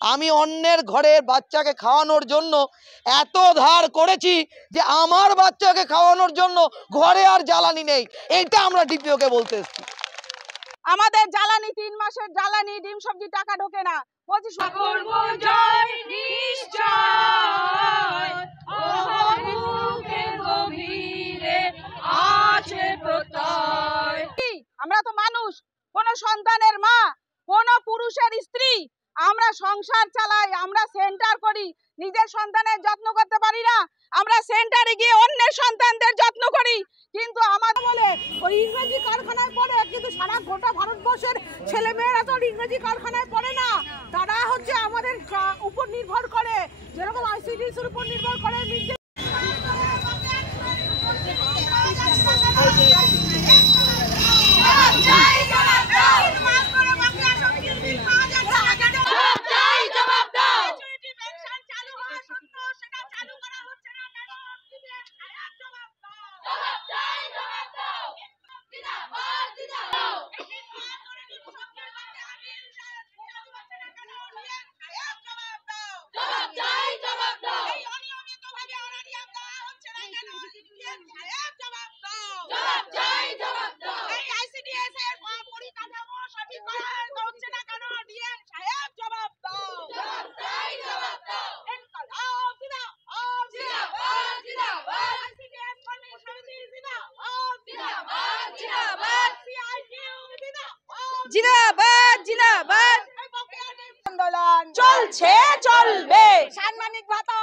আমি অন্যের ঘরের বাচ্চাকে খাওয়ানোর জন্য এত ধার করেছি যে আমার বাচ্চাকে খাওয়ানোর জন্য ঘরে আর জ্বালানি নেই। এটা আমরা ডিপিওকে বলতে এসেছি। আমাদের জ্বালানি 3 মাসের জ্বালানি, ডিম সবজি টাকা ঢোকে না। বলছি করব জয় নিশ্চয়, ওহকে গভীরে আছে প্রত্যয়। আমরা তো মানুষ, কোন সন্তানের মা, কোন পুরুষের স্ত্রী। আমরা সংসার চালাই, আমরা সেন্টার করি, নিজের সন্তানের যত্ন করতে পারি না। আমরা সেন্টারে গিয়ে অন্যের সন্তানদের যত্ন করি, কিন্তু আমাদের বলে ওই ইংরেজি কারখানায় পড়ে, কিন্তু সারা গোটা ভারতবর্ষের ছেলেমেয়েরা তো ইংরেজি কারখানায় পড়ে না। তারা হচ্ছে আমাদের উপর নির্ভর করে, যেরকম আইসিডিএস-এর উপর নির্ভর করে। জিন্দাবাদ জিন্দাবাদ, আন্দোলন চলছে চলবে। সাম্মানিক ভাতা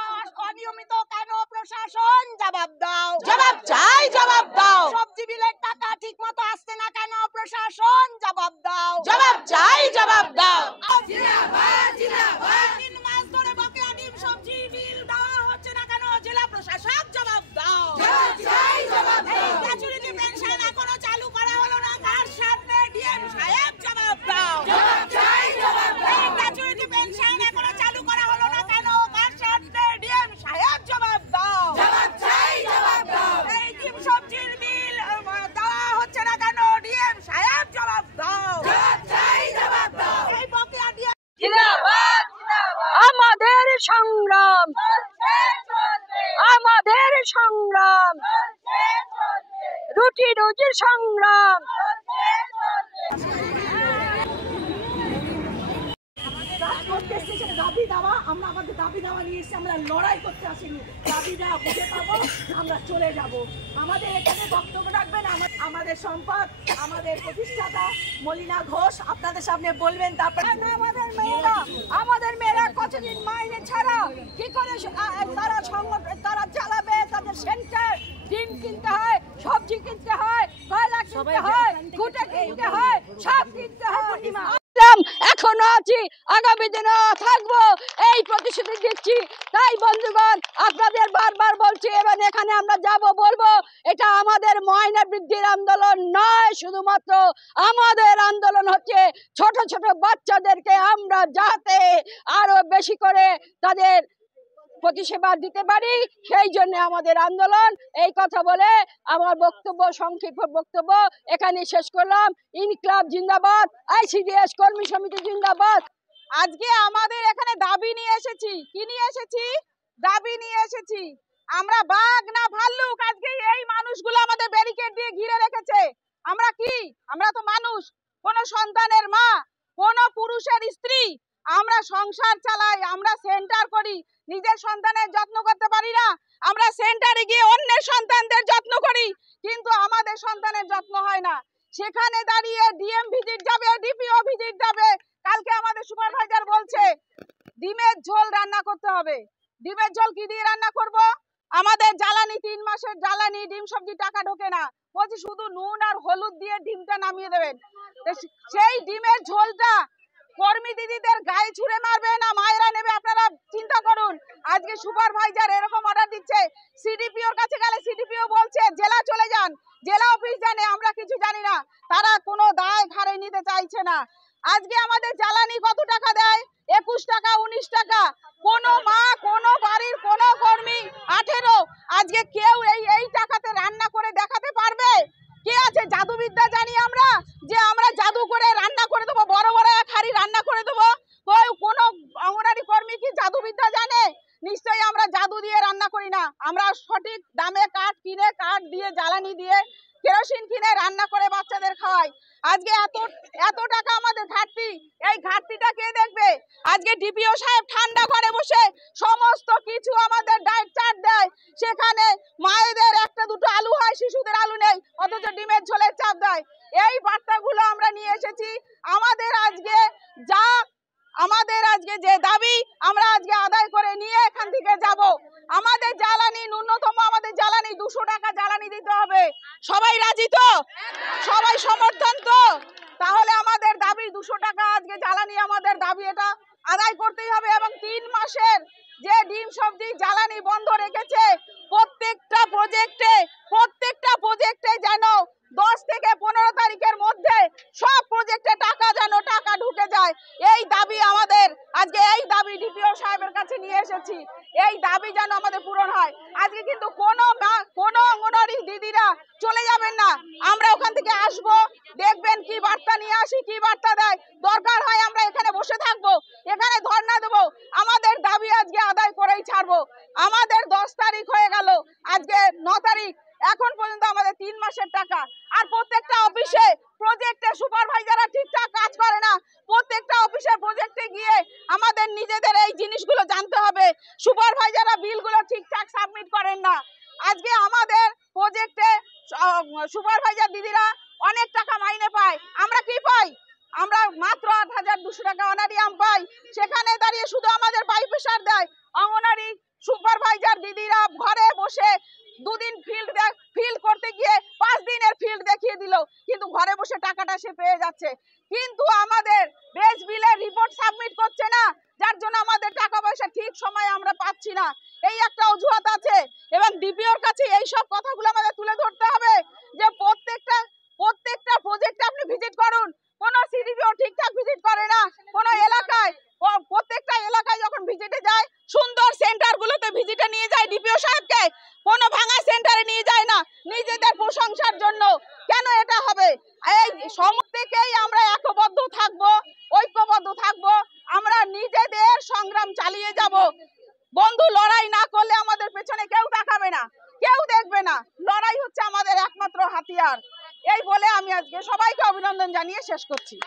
অনিয়মিত কেন প্রশাসন জবাব দাও, জবাব চাই জবাব দাও। সবজি বিলের টাকা ঠিক মতো আসছে না কেন প্রশাসন জবাব দাও, জবাব চাই জবাব দাও। জিন্দাবাদ জিন্দাবাদ, 3 মাস ধরে বকেয়া ডিম সবজি বিল দেওয়া হচ্ছে না কেন জেলা প্রশাসক জবাব দাও, জবাব চাই জবাব দাও। গ্র্যাচুইটি পেনশন এখনো চালু করা হলো না, কার সাথে ডিএম সাহেব জবাব দাও, জবাব চাই জবাব দাও। গ্র্যাচুইটি পেনশন এখনো চালু করা হলো না কেন, কার সাথে ডিএম সাহেব জবাব দাও, জবাব চাই জবাব দাও। এই ডিম সবজির বিল দেওয়া হচ্ছে না কেন ডিএম সাহেব জবাব দাও, জবাব চাই জবাব দাও। এই বকেয়া ডিএম জিন্দাবাদ জিন্দাবাদ, আমাদের সংগ্রাম আমাদের সংগ্রাম, রুটি রুজির সংগ্রাম। দাবি দাওয়া, আমরা আমাদের দাবি দাওয়া নিয়ে এসে আমরা লড়াই করতে আসিনি। দাবি দেওয়া বুঝে পাবো, আমরা চলে যাব। আমাদের এখানে বক্তব্য রাখবেন আমাদের সম্পদ, আমাদের প্রতিষ্ঠাতা মলিনা ঘোষ আপনাদের সামনে বলবেন। তারপরে আমাদের মেয়েরা কতদিন মাইনে ছাড়া কি করে তারা চালাবে তাদের সেন্টার? ডিম কিনতে হয়, সবজি কিনতে হয়, কয়লা কিনতে হয়, গুটে কিনতে হয়, সব কিনতে হয়। এখনো আছি, আগামী দিনে থাকবো, এই প্রতিশ্রুতি দিচ্ছি। তাই বন্ধুগণ, আপনাদের বারবার বলছি, এবং এখানে আমরা যাব বলবো, এটা আমাদের ময়না বৃদ্ধির আন্দোলন নয়, শুধুমাত্র আমাদের আন্দোলন হচ্ছে ছোট ছোট বাচ্চাদেরকে আমরা যাতে আরো বেশি করে তাদের প্রতিসেবা দিতে পারি, সেই জন্য আমাদের আন্দোলন। এই কথা বলে আমার বক্তব্য, সংক্ষিপ্ত বক্তব্য এখানে শেষ করলাম। ইনকিলাব জিন্দাবাদ, আইসিডিএস কর্মী সমিতি জিন্দাবাদ। আজকে আমাদের এখানে দাবি নিয়ে এসেছি। কি নিয়ে এসেছি? দাবি নিয়ে এসেছি। আমরা বাঘ না ভাল্লুক? আজকে এই মানুষগুলো আমাদের ব্যারিকেড দিয়ে ঘিরে রেখেছে। আমরা কি? আমরা তো মানুষ, কোন সন্তানের মা, কোন পুরুষের স্ত্রী। আমরা সংসার চালাই, আমরা সেন্টার করি, নিজের সন্তানের যত্ন করতে পারি না। আমরা সেন্টারে গিয়ে অন্যের সন্তানদের যত্ন করি, কিন্তু আমাদের সন্তানের যত্ন হয় না। সেখানে দাঁড়িয়ে ডিএম ভিজিট যাবে, ডিপিও ভিজিট যাবে। কালকে আমাদের সুপারভাইজার বলছে ডিমের ঝোল রান্না করতে হবে। ডিমের ঝোল কি দিয়ে রান্না করব? আমাদের জ্বালানি 3 মাসের জ্বালানি, ডিম সবজি টাকা ঢোকে না। বলছি শুধু নুন আর হলুদ দিয়ে ডিমটা নামিয়ে দেবেন। সেই ডিমের ঝোলটা কর্মী দিদিদের গায়ে ছুঁড়ে মারবে না মায়েরা নেবে? আপনারা চিন্তা করুন। আজকে সুপারভাইজার এরকম অর্ডার দিচ্ছে, সিডিপিওর কাছে গেলে সিডিপিও বলছে জেলা চলে যান, জেলা অফিস জানে, আমরা কিছু জানি না। তারা কোনো দায় ঘাড়ে নিতে চাইছে না। আজকে আমাদের জ্বালানি কত টাকা দেয়? 21 টাকা, 19 টাকা। কোন মা, কোন বাড়ির কোন কর্মী 18। আজকে কেউ এই টাকাতে রান্না করে দেখাতে পারবে? কে আছে? জাদুবিদ্যা জানি আমরা, যে আমরা জাদু করে রান্না করে দেবো, বড় বড় এক হাঁড়ি রান্না করে দেবো। কোনো অঙ্গনারী নিশ্চয়ই আমরা জাদু দিয়ে রান্না করি না, আমরা সঠিক দামে কাঠ কিনে, কাঠ দিয়ে, জ্বালানি দিয়ে, কেরোসিন কিনে রান্না করে বাচ্চাদের খাওয়াই। আজকে এত টাকা আমাদের ঘাটতি, এই ঘাটতিটা কে দেখবে? আজকে ডিপিও সাহেব ঠান্ডা ঘরে বসে সমস্ত কিছু আমাদের ডায়েট চার্ট দেয়, সেখানে মায়েদের একটা দুটো আলু হয়, শিশুদের আলু নেই, অথচ ডিমের ঝোলের চাপ দেয়। এই বার্তাগুলো আমরা নিয়ে এসেছি। আমাদের আজকে যে দাবি আমরা আজকে আদায় করে নিয়ে এখান থেকে যাব। আমাদের জ্বালানি ন্যূনতম, আমাদের জ্বালানি 200 টাকা জ্বালানি দিতে হবে। সবাই রাজি তো? সবাই সমর্থন তো? তাহলে আমাদের দাবি 200 টাকা আজকে জ্বালানি, আমাদের দাবি এটা আদায় করতেই হবে। এবং 3 মাসের যে ডিম সবজি জ্বালানি বন্ধ রেখেছে, প্রত্যেকটা প্রজেক্টে যেন 10 থেকে 15 তারিখের মধ্যে সব প্রজেক্টে টাকা ঢুকে যায়, এই দাবি আমাদের। আজকে এই দাবি ডিপিও সাহেবের কাছে নিয়ে এসেছি, এই দাবি যেন আমাদের পূরণ হয়। আজকে কিন্তু কোনো অঙ্গনওয়াড়ি দিদিরা চলে যাবেন না, আমরা ওখান থেকে আসবো, দেখবেন কি বার্তা নিয়ে আসি, কি বার্তা দেয়। দরকার হয় আমরা এখানে বসে থাকবো, এখানে ধর্ণা দেবো, আমাদের দাবি আজকে আদায় করেই ছাড়বো। আমাদের 10 তারিখ হয়ে গেল, আজকে 9 তারিখ, এখন পর্যন্ত আমাদের 3 মাসের টাকা। আর প্রত্যেকটা অফিসে প্রজেক্টে সুপারভাইজাররা ঠিকঠাক কাজ করে না। প্রত্যেকটা অফিসে প্রজেক্টে গিয়ে আমাদের নিজেদের এই জিনিসগুলো জানতে হবে, সুপারভাইজাররা বিলগুলো ঠিকঠাক সাবমিট করেন না। আজকে আমাদের প্রজেক্টে সুপারভাইজার দিদিরা অনেক টাকা মাইনে পায়, আমরা কি পাই? আমরা মাত্র 8,200 টাকা অনারিয়াম পাই। সেখানে দাঁড়িয়ে শুধু আমাদের পাই প্রেশার দেয়। অঙ্গনারী সুপারভাইজার দিদিরা ঘরে বসে 2 দিন ফিল্ড করতে গিয়ে 5 দিনের ফিল্ড দেখিয়ে দিল, কিন্তু ঘরে বসে টাকাটা সে পেয়ে যাচ্ছে। কিন্তু আমাদের বেস বিলের রিপোর্ট সাবমিট করছে না, যার জন্য আমাদের টাকা পয়সা ঠিক সময়ে আমরা পাচ্ছি না। এই একটা অজুহাত আছে। এবং ডিপিওর কাছে এই সব কথাগুলো আমাদের তুলে ধরতে হবে যে প্রত্যেকটা প্রজেক্টে আপনি ভিজিট করুন, কোনো সিডিপিও ঠিকঠাক ভিজিট করে না। কোনো এলাকায়, প্রত্যেকটা এলাকায় যখন ভিজিটে যায়, সুন্দর সেন্টারগুলোতে ভিজিটে নিয়ে যায় ডিপিও সাহেবকে, কোনো ভাঙা সেন্টারে নিয়ে যায় না নিজেদের প্রশংসার জন্য। কেন এটা হবে? এই সমস্তেকেই আমরা ঐক্যবদ্ধ থাকবো, আমরা নিজেদের সংগ্রাম চালিয়ে যাব। বন্ধু, লড়াই না করলে আমাদের পেছনে কেউ তাকাবে না, কেউ দেখবে না। লড়াই হচ্ছে আমাদের একমাত্র হাতিয়ার। এই বলে আমি আজকে সবাইকে অভিনন্দন জানিয়ে শেষ করছি।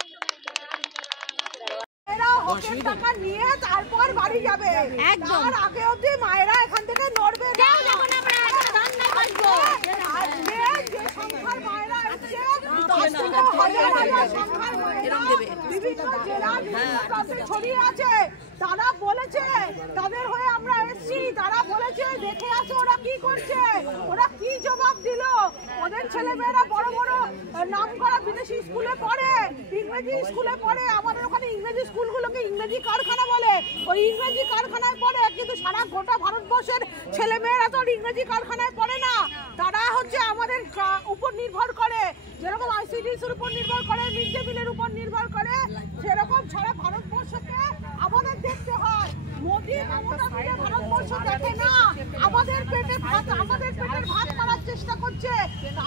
টাকা নিয়ে তারপর বাড়ি যাবে, একদম আগে অবধি মায়েরা এখান থেকে নড়বে না। যে সংখ্যার মায়েরা এসছে, বিভিন্ন জেলা ছড়িয়ে আছে, তারা বলেছে, তাদের হয়ে আমরা এসছি, তারা বলেছে দেখে আসো ওরা কি করছে, ওরা কি জবাব দিল। ওদের ছেলেমেয়েরা বড় বড় নাম করা বিদেশি স্কুলে পড়ে, ইংরেজি স্কুলে পড়ে। আমাদের ওখানে ইংরেজি স্কুলগুলোকে ইংরেজি কারখানা বলে। ওই ইংরেজি কারখানায় পড়ে, কিন্তু সারা গোটা ভারতবর্ষের ছেলেমেয়েরা তো ইংরেজি কারখানায় পড়ে না। তারা হচ্ছে আমাদের উপর নির্ভর করে, যেরকম আইসিডিএস-এর উপর নির্ভর করে, মিড ডে মিলের উপর নির্ভর করে, সেরকম সারা ভারতবর্ষকে আমাদের দেখতে হয়। মোদি মমতা মিলে ভারতবর্ষ দেখে না, আমাদের পেটের ভাত মারার চেষ্টা করছে।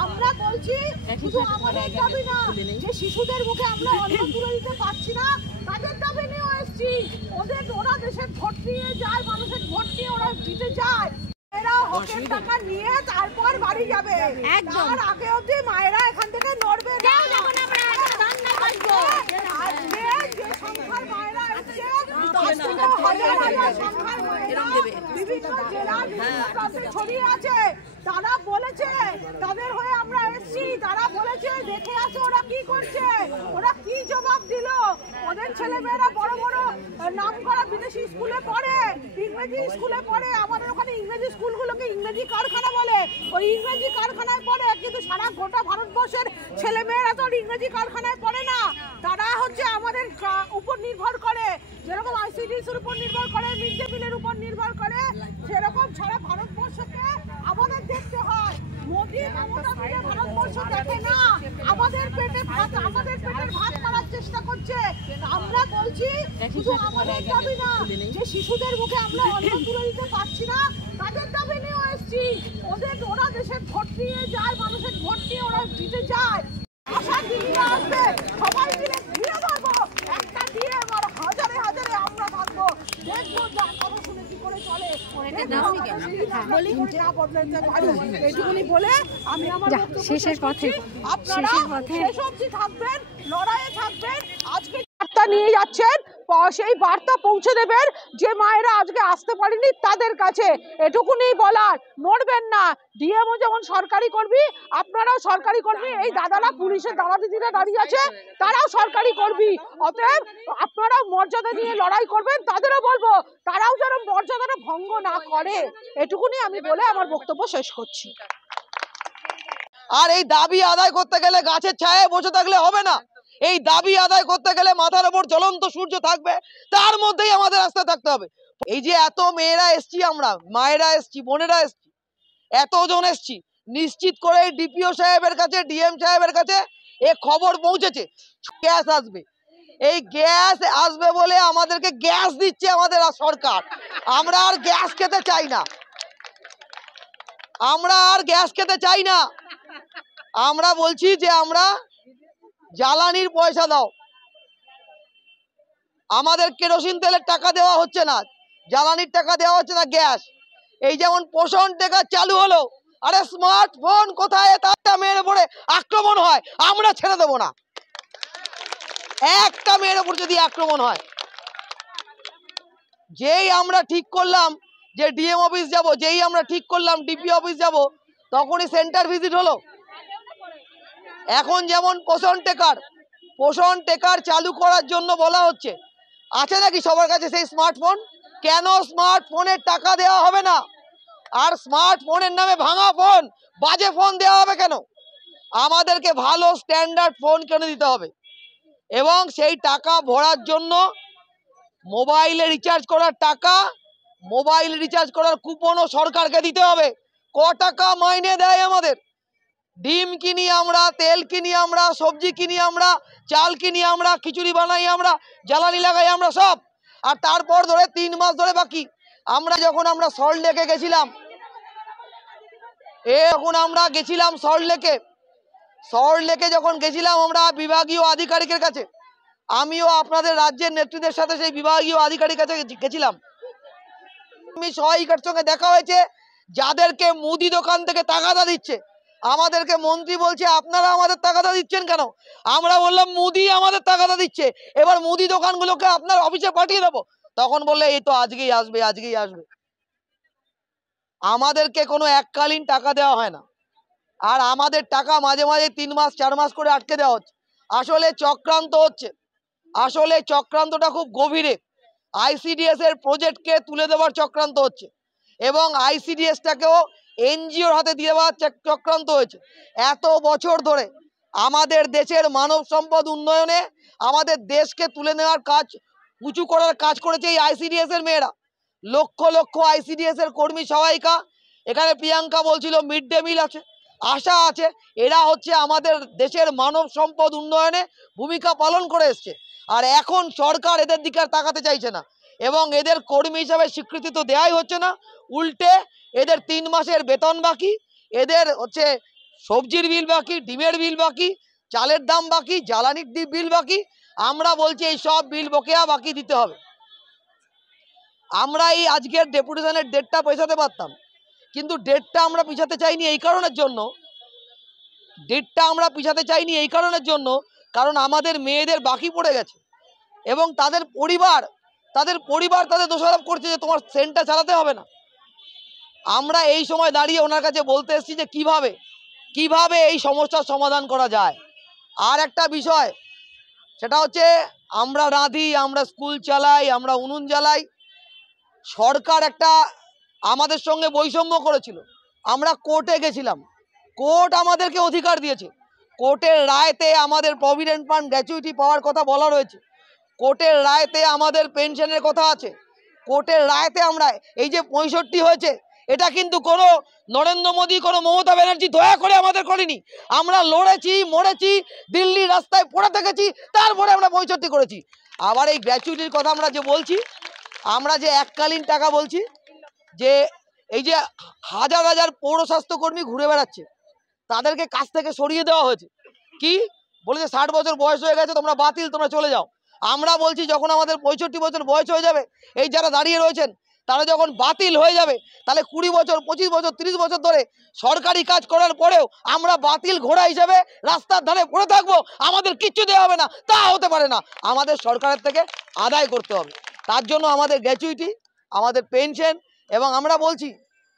আমরা বলছি শুধু আমাদের দাবি না, যে শিশুদের মুখে আমরা অন্ন তুলে দিতে পারছি না, তাদের দাবি নিয়েও এসছি। ওরা দেশের ভোট নিয়ে যায়, মানুষের ভোট নিয়ে ওরা জিতে যায়। টাকা নিয়ে তারপর বাড়ি যাবে, একদম আগে অবধি মায়েরা এখান থেকে নড়বে না। আজকে যে সংখ্যার মায়েরা এসছে, বিভিন্ন জেলা ছড়িয়ে আছে, তারা বলেছে, তাদের হয়ে আমরা এসছি, তারা বলেছে দেখে আসো ওরা কি করছে, ওরা কি জবাব দিল। ওদের ছেলেমেয়েরা বড় বড় নাম করা বিদেশি স্কুলে পড়ে, ইংরেজি স্কুলে পড়ে। আমাদের ওখানে ইংরেজি স্কুলগুলোকে ইংরেজি কারখানা বলে। ওই ইংরেজি কারখানায় পড়ে, কিন্তু সারা গোটা ভারতবর্ষের ছেলেমেয়েরা তো ইংরেজি কারখানায় পড়ে না। তারা হচ্ছে আমাদের উপর নির্ভর করে, যেরকম আইসিডিএস-এর উপর নির্ভর করে, মিড ডে মিলের উপর নির্ভর করে, সেরকম সারা ভারতবর্ষকে আমাদের দেখতে হয়। মোদি মমতা মিলে ভারতবর্ষ দেখে না, আমাদের পেটের ভাত মারার চেষ্টা করছে। আমরা বলছি শুধু আমাদের দাবি না, যে শিশুদের মুখে আমরা অন্ন তুলে দিতে পারছি না, তাদের দাবি নিয়েও এসছি। ওরা দেশের ভোট নিয়ে যায়, মানুষের ভোট নিয়ে ওরা জিতে যায়। আশা দিদিরা আসবে, সবাই মিলে ঘিরে ধরবো, একটা দিয়ে হাজারে হাজারে আমরা থাকবো, দেখবো কথা শুনে করে চলে এইটুকুনি বলে আমি আমার শেষের পথে আপনারা শেষ অবধি থাকবেন, লড়াইয়ে থাকবেন। আজকে বার্তা নিয়ে যাচ্ছেন, সেই বার্তা পৌঁছে দেবেন যে মায়েরা আজকে আসতে পারেনি তাদের কাছে। এটুকুনি বলার, নড়বেন না। ডিএমও যেমন সরকারি কর্মী, আপনারাও সরকারি কর্মী। এই দাদারা পুলিশের দাদা দিদিরা দাঁড়িয়ে আছে, তারাও সরকারি কর্মী। অতএব আপনারাও মর্যাদা নিয়ে লড়াই করবেন। তাদেরও বলবো তারাও যেন মর্যাদাটা ভঙ্গ না করে। এটুকুনি আমি বলে আমার বক্তব্য শেষ করছি। আর এই দাবি আদায় করতে গেলে গাছের ছায়ায় বসে থাকলে হবে না। এই দাবি আদায় করতে গেলে মাথার উপর জ্বলন্ত সূর্য থাকবে, তার মধ্যেই আমাদের রাস্তায় থাকতে হবে। এই যে এত মেয়েরা এসছি, আমরা মায়েরা এসছি, বোনেরা এসছি, এতজন এসছি, নিশ্চিত করে ডিপিও সাহেবের কাছে, ডিএম সাহেবের কাছে এ খবর পৌঁছেছে গ্যাস আসবে। এই গ্যাস আসবে বলে আমাদেরকে গ্যাস দিচ্ছে আমাদের সরকার। আমরা আর গ্যাস খেতে চাই না, আমরা আর গ্যাস খেতে চাই না। আমরা বলছি যে আমরা জ্বালানির পয়সা দাও। আমাদের কেরোসিন তেলের টাকা দেওয়া হচ্ছে না, জ্বালানির টাকা দেওয়া হচ্ছে না, গ্যাস। এই যেমন পোষণ টেকা চালু হলো, আরে স্মার্টফোন কোথায়, তারটা মেয়ের উপরে আক্রমণ হয়, আমরা ছেড়ে দেবো না। একটা মেয়ের উপর যদি আক্রমণ হয়, যেই আমরা ঠিক করলাম যে ডিএম অফিস যাব, যেই আমরা ঠিক করলাম ডিপি অফিস যাব, তখনই সেন্টার ভিজিট হলো। এখন যেমন পোষণ টেকার চালু করার জন্য বলা হচ্ছে, আছে নাকি সবার কাছে সেই স্মার্টফোন? কেন স্মার্টফোনের টাকা দেওয়া হবে না? আর স্মার্টফোনের নামে ভাঙা ফোন, বাজে ফোন দেওয়া হবে কেন? আমাদেরকে ভালো স্ট্যান্ডার্ড ফোন কিনে দিতে হবে, এবং সেই টাকা ভরার জন্য মোবাইলে রিচার্জ করার টাকা, মোবাইল রিচার্জ করার কুপনও সরকারকে দিতে হবে। ক টাকা মাইনে দেয় আমাদের? ডিম কিনি আমরা, তেল কিনি আমরা, সবজি কিনি আমরা, চাল কিনি আমরা, খিচুড়ি বানাই আমরা, জ্বালানি লাগাই আমরা সব। আর তারপর ধরে 3 মাস ধরে বাকি। আমরা যখন সল্ট লেকে গেছিলাম, আমরা গেছিলাম সল্ট লেকে যখন গেছিলাম আমরা বিভাগীয় আধিকারিকের কাছে, আমিও আপনাদের রাজ্যের নেতৃত্বের সাথে সেই বিভাগীয় আধিকারিকের কাছে গেছিলাম। সহায়িকার সঙ্গে দেখা হয়েছে, যাদেরকে মুদি দোকান থেকে তাগাদা দিচ্ছে। আমাদেরকে মন্ত্রী বলছে আপনারা আমাদের তাগাদা দিচ্ছেন কেন? আমরা বললাম মুদি আমাদের তাগাদা দিচ্ছে, এবার মুদি দোকানগুলোকে আপনার অফিসে পাঠিয়ে দেবো। তখন বললে এই তো আজকেই আসবে। আমাদেরকে কোনো এককালীন টাকা দেওয়া হয় না, আর আমাদের টাকা মাঝে মাঝে 3 মাস 4 মাস করে আটকে দেওয়া হচ্ছে। আসলে চক্রান্ত হচ্ছে, আসলে চক্রান্তটা খুব গভীরে। আইসিডিএস এর প্রজেক্টকে তুলে দেওয়ার চক্রান্ত হচ্ছে, এবং আইসিডিএসটাকেও এনজিওর হাতে দিয়ে দেওয়ার চক্রান্ত হয়েছে। এত বছর ধরে আমাদের দেশের মানব সম্পদ উন্নয়নে আমাদের দেশকে তুলে নেওয়ার কাজ, উঁচু করার কাজ করেছে এই আইসিডিএস এর মেয়েরা। লক্ষ লক্ষ আইসিডিএস এর কর্মী সহায়িকা, এখানে প্রিয়াঙ্কা বলছিল মিড ডে মিল আছে, আশা আছে, এরা হচ্ছে আমাদের দেশের মানব সম্পদ উন্নয়নে ভূমিকা পালন করে এসছে। আর এখন সরকার এদের দিকে আর তাকাতে চাইছে না, এবং এদের কর্মী হিসাবে স্বীকৃতি তো দেওয়াই হচ্ছে না, উল্টে এদের 3 মাসের বেতন বাকি, এদের হচ্ছে সবজির বিল বাকি, ডিমের বিল বাকি, চালের দাম বাকি, জ্বালানির বিল বাকি। আমরা বলছি এই সব বিল বকেয়া বাকি দিতে হবে। আমরা এই আজকের ডেপুটেশনের ডেটটা পৌঁছাতে পারতাম, কিন্তু ডেটটা আমরা পিছাতে চাইনি এই কারণের জন্য, কারণ আমাদের মেয়েদের বাকি পড়ে গেছে, এবং তাদের পরিবার তাদের দোষারোপ করছে যে তোমার সেন্টটা চালাতে হবে না। আমরা এই সময় দাঁড়িয়ে ওনার কাছে বলতে এসেছি যে কিভাবে এই সমস্যার সমাধান করা যায়। আর একটা বিষয়, সেটা হচ্ছে আমরা রাঁধি, আমরা স্কুল চালাই, আমরা উনুন জ্বালাই। সরকার একটা আমাদের সঙ্গে বৈষম্য করেছিল। আমরা কোর্টে গেছিলাম, কোর্ট আমাদেরকে অধিকার দিয়েছে। কোর্টের রায়তে আমাদের প্রভিডেন্ট ফান্ড গ্র্যাচুইটি পাওয়ার কথা বলা রয়েছে, কোর্টের রায়তে আমাদের পেনশনের কথা আছে, কোর্টের রায়তে আমরা এই যে 65 হয়েছে, এটা কিন্তু কোনো নরেন্দ্র মোদী, কোনো মমতা ব্যানার্জি দয়া করে আমাদের করেনি। আমরা লড়েছি, মরেছি, দিল্লির রাস্তায় পড়ে থেকেছি, তারপরে আমরা 65 করেছি। আবার এই গ্র্যাচুইটির কথা আমরা যে বলছি, আমরা যে এককালীন টাকা বলছি, যে এই যে হাজার হাজার পৌর স্বাস্থ্যকর্মী ঘুরে বেড়াচ্ছে, তাদেরকে কাজ থেকে সরিয়ে দেওয়া হয়েছে। কি বলেছে? 60 বছর বয়স হয়ে গেছে, তোমরা বাতিল, তোমরা চলে যাও। আমরা বলছি যখন আমাদের 65 বছর বয়স হয়ে যাবে, এই যারা দাঁড়িয়ে রয়েছেন তারা যখন বাতিল হয়ে যাবে, তাহলে 20 বছর 25 বছর 30 বছর ধরে সরকারি কাজ করার পরেও আমরা বাতিল ঘোড়া হিসেবে রাস্তার ধারে পড়ে থাকবো, আমাদের কিচ্ছু দেওয়া হবে না, তা হতে পারে না। আমাদের সরকারের থেকে আদায় করতে হবে। তার জন্য আমাদের গ্র্যাচুইটি, আমাদের পেনশন, এবং আমরা বলছি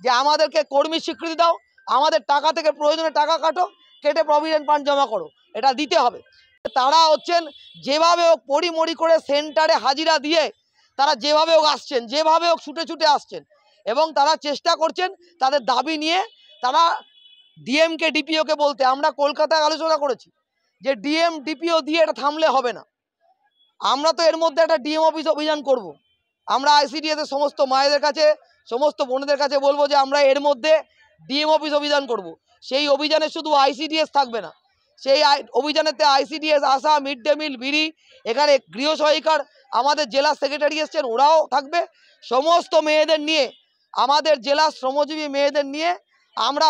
যে আমাদেরকে কর্মী স্বীকৃতি দাও, আমাদের টাকা থেকে প্রয়োজনে টাকা কাটো, কেটে প্রভিডেন্ট ফান্ড জমা করো, এটা দিতে হবে। তারা হচ্ছেন যেভাবে হোক পড়িমড়ি করে সেন্টারে হাজিরা দিয়ে তারা যেভাবে হোক আসছেন, যেভাবে হোক ছুটে ছুটে আসছেন, এবং তারা চেষ্টা করছেন তাদের দাবি নিয়ে। তারা ডিএমকে ডিপিওকে বলতে, আমরা কলকাতায় আলোচনা করেছি যে ডিএম ডিপিও দিয়ে এটা থামলে হবে না। আমরা তো এর মধ্যে একটা ডিএম অফিস অভিযান করব। আমরা আইসিডিএসের সমস্ত মায়েদের কাছে, সমস্ত বোনদের কাছে বলবো যে আমরা এর মধ্যে ডিএম অফিস অভিযান করব। সেই অভিযানে শুধু আইসিডিএস থাকবে না, সেই অভিযানেতে আইসিডিএস, আশা, মিড ডে মিল, বিড়ি, এখানে গৃহ সহায়িকার আমাদের জেলা সেক্রেটারি এসছেন, ওরাও থাকবে। সমস্ত মেয়েদের নিয়ে, আমাদের জেলার শ্রমজীবী মেয়েদের নিয়ে আমরা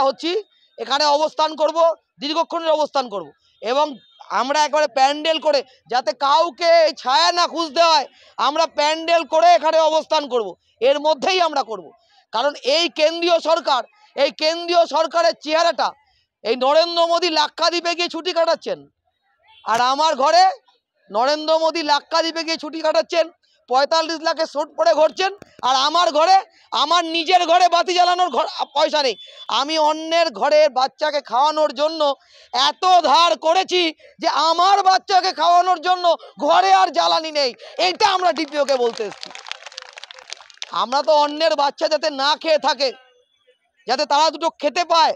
এখানে অবস্থান করব, দীর্ঘক্ষণের অবস্থান করব। এবং আমরা একবারে প্যান্ডেল করে, যাতে কাউকে ছায়া না খুঁজতে হয়, আমরা প্যান্ডেল করে এখানে অবস্থান করব। এর মধ্যেই আমরা করব, কারণ এই কেন্দ্রীয় সরকারের চেহারাটা, এই নরেন্দ্র মোদী লাক্ষাদ্বীপে গিয়ে ছুটি কাটাচ্ছেন, আর আমার ঘরে নরেন্দ্র মোদী লাক্ষাদ্বীপে গিয়ে ছুটি কাটাচ্ছেন, 45 লাখের সোট পরে ঘুরছেন, আর আমার ঘরে, আমার নিজের ঘরে বাতি জ্বালানোর পয়সা নেই। আমি অন্যের ঘরের বাচ্চাকে খাওয়ানোর জন্য এত ধার করেছি যে আমার বাচ্চাকে খাওয়ানোর জন্য ঘরে আর জ্বালানি নেই। এটা আমরা ডিপিওকে বলতে এসেছি। আমরা তো অন্যের বাচ্চা যাতে না খেয়ে থাকে, যাতে তারা দুটো খেতে পায়,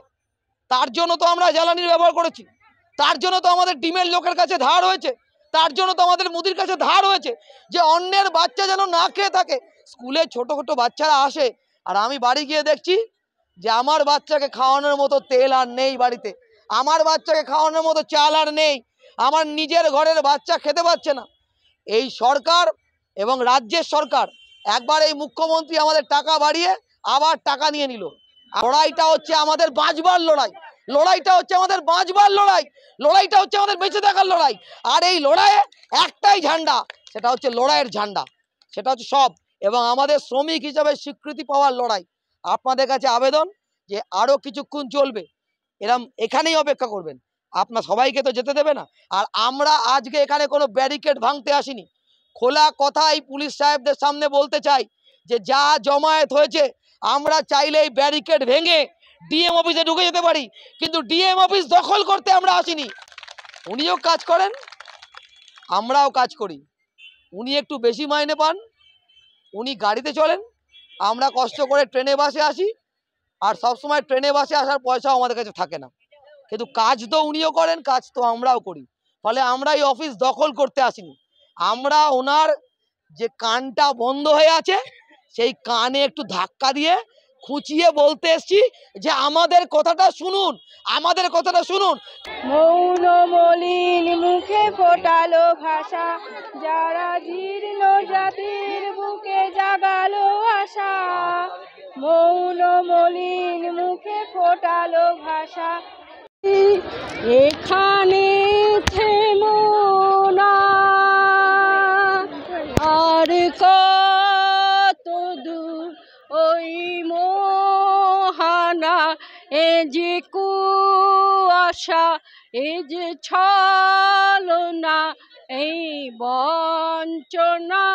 তার জন্য তো আমরা জ্বালানির ব্যবহার করেছি, তার জন্য তো আমাদের ডিমের লোকের কাছে ধার হয়েছে, তার জন্য তো আমাদের মুদির কাছে ধার হয়েছে, যে অন্যের বাচ্চা যেন না খেয়ে থাকে। স্কুলে ছোট ছোট বাচ্চারা আসে, আর আমি বাড়ি গিয়ে দেখছি যে আমার বাচ্চাকে খাওয়ানোর মতো তেল আর নেই বাড়িতে, আমার বাচ্চাকে খাওয়ানোর মতো চাল আর নেই, আমার নিজের ঘরের বাচ্চা খেতে পাচ্ছে না। এই সরকার এবং রাজ্যের সরকার, একবার এই মুখ্যমন্ত্রী আমাদের টাকা বাড়িয়ে আবার টাকা নিয়ে নিল। লড়াইটা হচ্ছে আমাদের বাঁচবার লড়াই, লড়াইটা হচ্ছে আমাদের বাঁচবার লড়াই, লড়াইটা হচ্ছে আমাদের বেঁচে থাকার লড়াই। আর এই লড়াইয়ে একটাই ঝান্ডা, সেটা হচ্ছে লড়াইয়ের ঝান্ডা, সেটা হচ্ছে সব, এবং আমাদের শ্রমিক হিসাবে স্বীকৃতি পাওয়ার লড়াই। আপনাদের কাছে আবেদন যে আরও কিছুক্ষণ চলবে, এখানেই অপেক্ষা করবেন, আপনার সবাইকে তো যেতে দেবে না। আর আমরা আজকে এখানে কোনো ব্যারিকেড ভাঙতে আসিনি। খোলা কথা এই পুলিশ সাহেবদের সামনে বলতে চাই যে যা জমায়েত হয়েছে, আমরা চাইলে এই ব্যারিকেড ভেঙে ডিএম অফিসে ঢুকে যেতে পারি, কিন্তু ডিএম অফিস দখল করতে আমরা আসিনি। উনিও কাজ করেন, আমরাও কাজ করি। উনি একটু বেশি মাইনে পান, উনি গাড়িতে চলেন, আমরা কষ্ট করে ট্রেনে বাসে আসি, আর সবসময় ট্রেনে বাসে আসার পয়সাও আমাদের কাছে থাকে না। কিন্তু কাজ তো উনিও করেন, কাজ তো আমরাও করি। ফলে আমরা এই অফিস দখল করতে আসিনি, আমরা ওনার যে কানটা বন্ধ হয়ে আছে সেই কানে একটু ধাক্কা দিয়ে খুঁচিয়ে বলতে এসছি যে আমাদের কথাটা শুনুন, আমাদের কথাটা শুনুন। মৌন মলিন মুখে ফোটালো ভাষা, যারা জীর্ণ জাতির বুকে জাগালো আশা। মৌন মলিন মুখে ফোটালো ভাষা, এখানে থেমো না, আর কত দূর ওই মোহানা, এ যে কুয়াশা, এ যে ছলনা, এই বঞ্চনা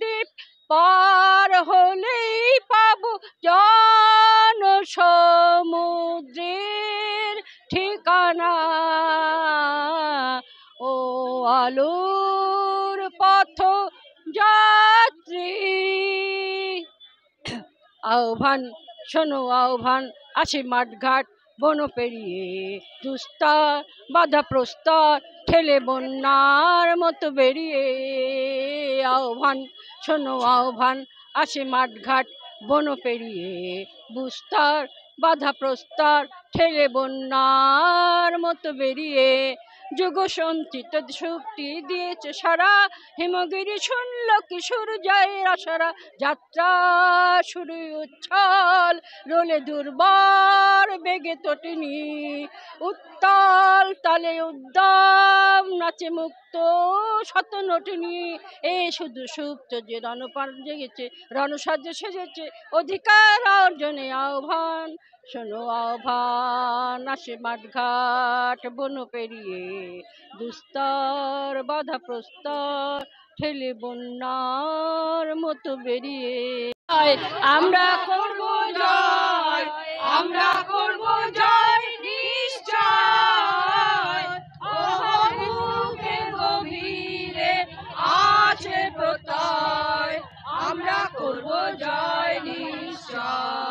দ্বীপ পার হলেই পাবো জন সমুদ্রের ঠিকানা। ও আলোর পথ যাত্রী, আহ্বান শোনো আহ্বান, আসে মাঠঘাট বন পেরিয়ে, দুস্তার বাধা প্রস্তর ঠেলে বন্যার মতো বেরিয়ে। আহ্বান শোনো আহ্বান, আসে মাঠঘাট বন পেরিয়ে, বুস্তার বাধা প্রস্তর ঠেলে বন্যার মতো বেরিয়ে। যুগ সঞ্চিত শক্তি দিয়েছে সারা, হিমগিরি শুনল কিশোর জয়ের আশারা, যাত্রা শুরু উচ্ছল রোলে দুর্বার বেগে তটিনী, উত্তাল তালে উদ্দাম নাচে মুক্ত শত নটিনী, এ শুধু সুপ্ত যে রণপান জেগেছে, রণসাজে সেজেছে অধিকার অর্জনে আহ্বান, শোনো আহ্বান আসে মাঠঘাট বন পেরিয়ে, দুস্তর বাধা প্রস্তর ঠেলে বন্যার মতো বেরিয়ে, আমরা করব জয়, আমরা করব জয় নিশ্চয়, বুকের গভীরে আছে প্রত্যয়, আমরা করব জয় নিশ্চয়,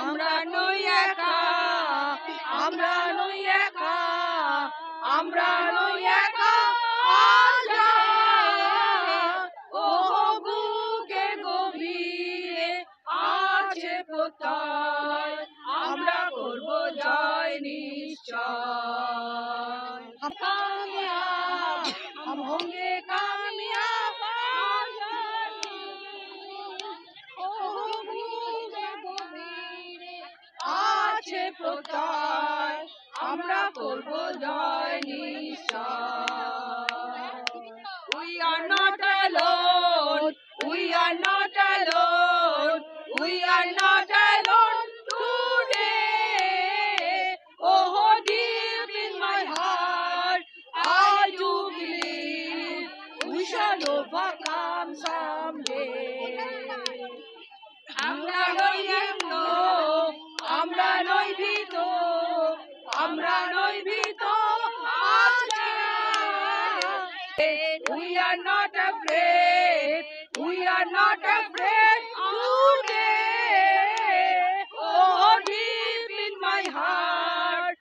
আমরা নই একা, আমরা নই একা, আমরা নই একা, বুকের গভীরে আছে প্রত্যয়, আমরা করব জয় নিশ্চয়, কামিয়াব हम होंगे कामयाब, আছে প্রত্যয়, আমরা করব জয় নিশ্চয়, we are not alone, we are not alone, we are not alone today, oh deep in my heart I do believe we shall overcome someday, আমরা নই একা, আমরা নই ভীত, আমরা নই ভীত, we are not afraid, we are not afraid today, oh deep in my heart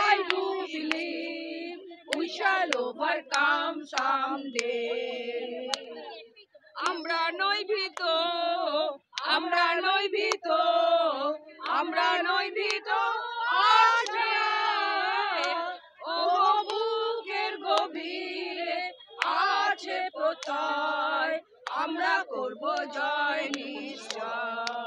I do believe we shall overcome someday, আমরা নই ভীত, আমরা নই ভীত, আমরা নই ভীত, ও বুকের গভীরে আছে প্রত্যয়, আমরা করব জয় নিশ্চয়,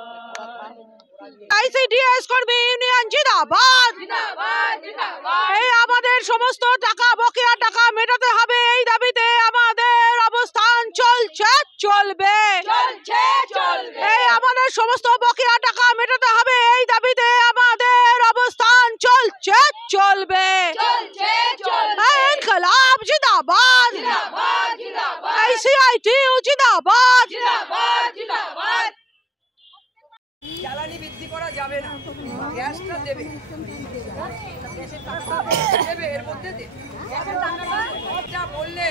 আইসিডিএস কর্মী ইউনিয়ন জিন্দাবাদ, জিন্দাবাদ জিন্দাবাদ, এই আমাদের সমস্ত টাকা বকেয়া টাকা মেটাতে হবে, এই দাবিতে আমাদের অবস্থান চলছে চলবে, চলছে চলবে, এই আমাদের সমস্ত বকেয়া টাকা মেটাতে হবে, এই দাবিতে আমাদের অবস্থান চলছে চলবে, চলছে চলবে, ইনকলাব জিন্দাবাদ, জিন্দাবাদ জিন্দাবাদ, আইসিআইটিইউ জিন্দাবাদ, জিন্দাবাদ জিন্দাবাদ, জ্বালানি বৃদ্ধি করা যাবে না, গ্যাসটা দেবে, দেবে এর মধ্যে দেবে, যা বললে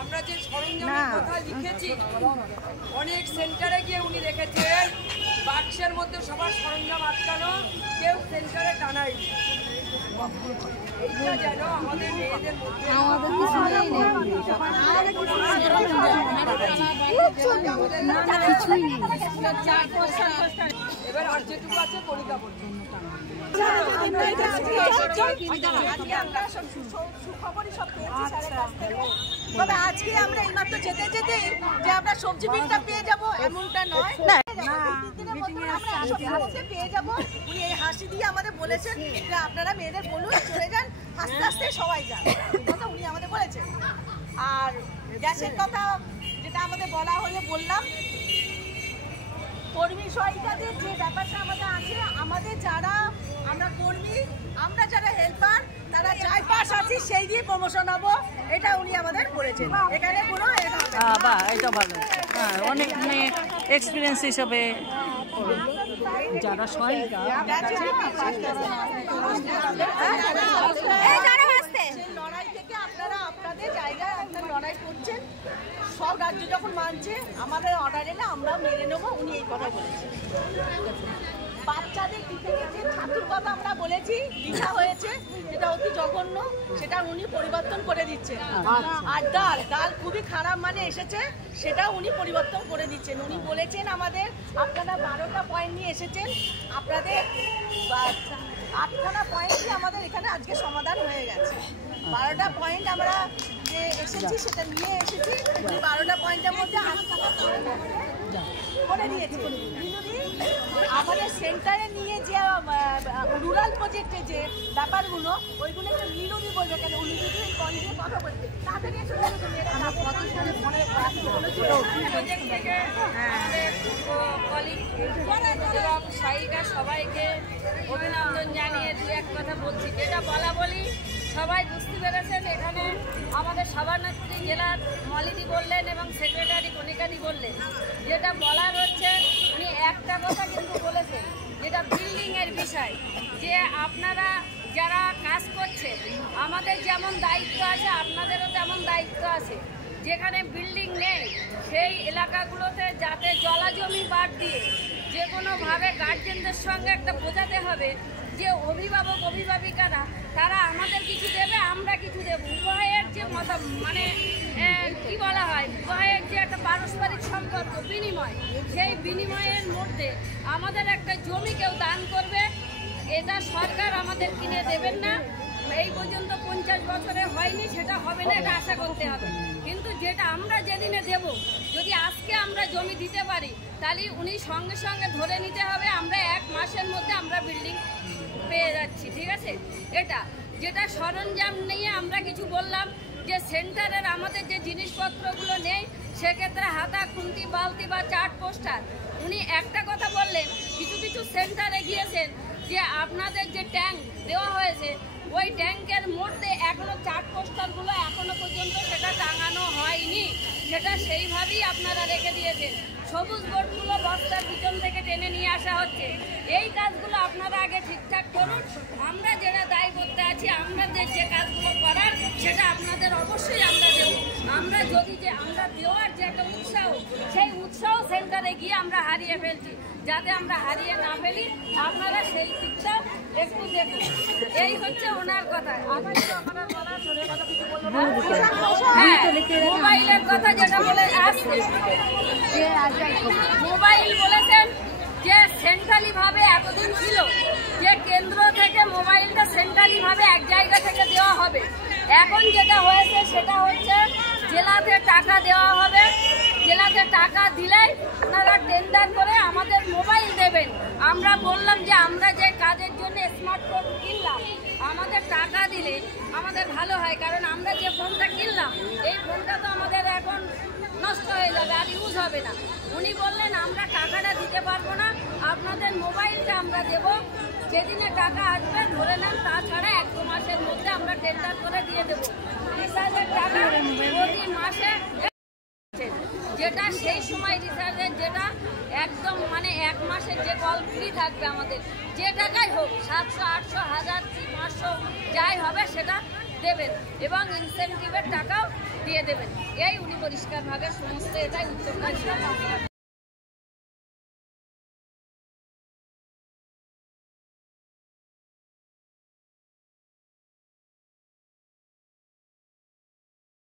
আমরা যে সরঞ্জামের কথা লিখেছি, অনেক সেন্টারে গিয়ে উনি রেখেছেন বাক্সের মধ্যে সবার সরঞ্জাম আটকানো, কেউ সেন্টারে টানায়নি, এইটা যেন আমাদের মেয়েদের মধ্যে এবার আর যেটুকু আছে কলিকা পর্যন্ত তবে আজকে আমরা এইমাত্র যেতে যেতে যে আমরা সবজি বিলটা পেয়ে যাব এমনটা নয়, পেয়ে যাব। উনি এই হাসি দিয়ে আমাদের বলেছেন যে আপনারা মেয়েদের বলুন চলে যান, আস্তে আস্তে সবাই যান, কথা উনি আমাদের বলেছেন। আর গ্যাসের কথা যেটা আমাদের বলা হলে বললাম, কর্মী সহায়িকাদের যে ব্যাপারটা আমাদের আছে, আমাদের যারা আমরা কর্মী, আমরা যারা হেল্পার, তারা যাই পাশ আছি সেই দিয়ে প্রমোশন হবো, এটা উনি আমাদের বলেছেন। এখানে কোনো বাহ, এটা ভালো, হ্যাঁ, অনেক মানে এক্সপিরিয়েন্স হিসাবে যারা সহায়িকা লড়াই থেকে আপনারা আপনাদের জায়গায় আপনার লড়াই করছেন, সব রাজ্য যখন মানছে আমাদের অর্ডার এলে আমরা মেনে নেবো, উনি এই কথা বলেছেন। বাচ্চাদের দিকে যে ছাতুর কথা আমরা বলেছি, লিখা হয়েছে, যেটা অতি জঘন্য, সেটা উনি পরিবর্তন করে দিচ্ছেন। আর ডাল ডাল খুবই খারাপ মানে এসেছে, সেটা উনি পরিবর্তন করে দিচ্ছেন। উনি বলেছেন আমাদের আপনারা 12টা পয়েন্ট নিয়ে এসেছেন, আপনাদের 8খানা পয়েন্টই আমাদের এখানে আজকে সমাধান হয়ে গেছে। 12টা পয়েন্ট আমরা যে এসেছি সেটা নিয়ে এসেছি। 12টা পয়েন্টের মধ্যে 8খানা করে দিয়েছি। আমাদের সেন্টারে নিয়ে যে রুরাল প্রজেক্টে যে ব্যাপারগুলো ওইগুলো একটু নীলুদি বলবে, কেন উনি যদি ফোন দিয়ে কথা বলবে তাড়াতাড়ি একটু কত সালে ফোনে প্রজেক্ট থেকে আমাদের কলিগ এবং সহায়িকা সবাইকে অভিনন্দন জানিয়ে দু এক কথা বলছি। যেটা বলা বলি সবাই বুঝতে পেরেছেন। এখানে আমাদের সভানেত্রী জেলার মলিদি বললেন এবং সেক্রেটারি কণিকাদি বললেন। যেটা বলার হচ্ছে উনি একটা কথা কিন্তু বলেছেন, যেটা বিল্ডিংয়ের বিষয়, যে আপনারা যারা কাজ করছেন আমাদের যেমন দায়িত্ব আছে আপনাদেরও তেমন দায়িত্ব আছে। যেখানে বিল্ডিং নেই সেই এলাকাগুলোতে যাতে জলাজমি বাদ দিয়ে যে কোনোভাবে গার্জেনদের সঙ্গে একটা বোঝাতে হবে যে অভিভাবক অভিভাবিকারা তারা আমাদের কিছু দেবে আমরা কিছু দেব। উভয়ের যে মানে কি বলা হয়, উভয়ের যে একটা পারস্পরিক সম্পর্ক বিনিময়, সেই বিনিময়ের মধ্যে আমাদের একটা জমি কেউ দান করবে, এটা সরকার আমাদের কিনে দেবেন না। এই পর্যন্ত 50 বছরে হয়নি, সেটা হবে না, এটা আশা করতে হবে। কিন্তু যেটা আমরা যেদিনে দেব, যদি আজকে আমরা জমি দিতে পারি তাহলে উনি সঙ্গে সঙ্গে ধরে নিতে হবে আমরা 1 মাসের মধ্যে আমরা বিল্ডিং পেয়ে যাচ্ছি। ঠিক আছে, এটা যেটা সরঞ্জাম নিয়ে আমরা কিছু বললাম যে সেন্টারের আমাদের যে জিনিসপত্রগুলো নেই, সেক্ষেত্রে হাতা খুন্তি বালতি বা চার্ট পোস্টার। উনি একটা কথা বললেন, কিছু কিছু সেন্টারে গিয়েছেন যে আপনাদের যে ট্যাঙ্ক দেওয়া হয়েছে ওই ট্যাঙ্কের মধ্যে এখনো চার্ট পোস্টারগুলো এখনো পর্যন্ত সেটা টাঙানো হয়নি, সেটা সেইভাবেই আপনারা রেখে দিয়েছেন। সবুজ বোর্ডগুলো বস্তার পিছন থেকে টেনে নিয়ে আসা হচ্ছে। এই কাজগুলো আপনারা আগে ঠিকঠাক করুন। আমরা যারা দায়বদ্ধ আছি আমাদের যে কাজগুলো করার সেটা আপনাদের অবশ্যই আমরা দেব। আমরা যদি যে আমরা দেওয়ার যে একটা উৎসাহ, সেই উৎসাহ সেন্টারে গিয়ে আমরা হারিয়ে ফেলছি। যাতে আমরা হারিয়ে না ফেলি আপনারা সেই দিকটা একটু দেখুন। এই হচ্ছে ওনার কথা। হ্যাঁ, মোবাইলের কথা যেটা বলে আসছে, মোবাইল বলেছেন যে সেন্ট্রালি ভাবে এতদিন ছিল যে কেন্দ্র থেকে মোবাইলটা সেন্ট্রালি ভাবে এক জায়গা থেকে দেওয়া হবে। এখন যেটা হয়েছে সেটা হচ্ছে জেলাতে টাকা দেওয়া হবে। জেলাতে টাকা দিলেই ওনারা টেন্ডার করে আমাদের মোবাইল দেবেন। আমরা বললাম যে আমরা যে কাজের জন্য স্মার্টফোন কিনলাম আমাদের টাকা দিলে আমাদের ভালো হয়, কারণ আমরা যে ফোনটা কিনলাম এই ফোনটা তো আমাদের এখন নষ্ট হয়ে যাবে, আর ইউজ হবে না। উনি বললেন আমরা টাকাটা দিতে পারবো না, আপনাদের মোবাইলটা আমরা দেব, যেদিনে টাকা আসবে ধরে নেন, তাছাড়া 1-2 মাসের মধ্যে আমরা টেন্ডার করে দিয়ে দেবো। রিচার্জের টাকা প্রতি মাসে, যেটা সেই সময় রিচার্জের যেটা একদম মানে 1 মাসের যে কল ফ্রি থাকবে আমাদের, যে টাকাই হোক 700, 800, 1000, 500 যাই হবে সেটা দেবেন এবং ইনসেন্টিভের টাকাও দিয়ে দেবেন। এই উনি পরিষ্কারভাবে সমস্ত এটাই উত্তর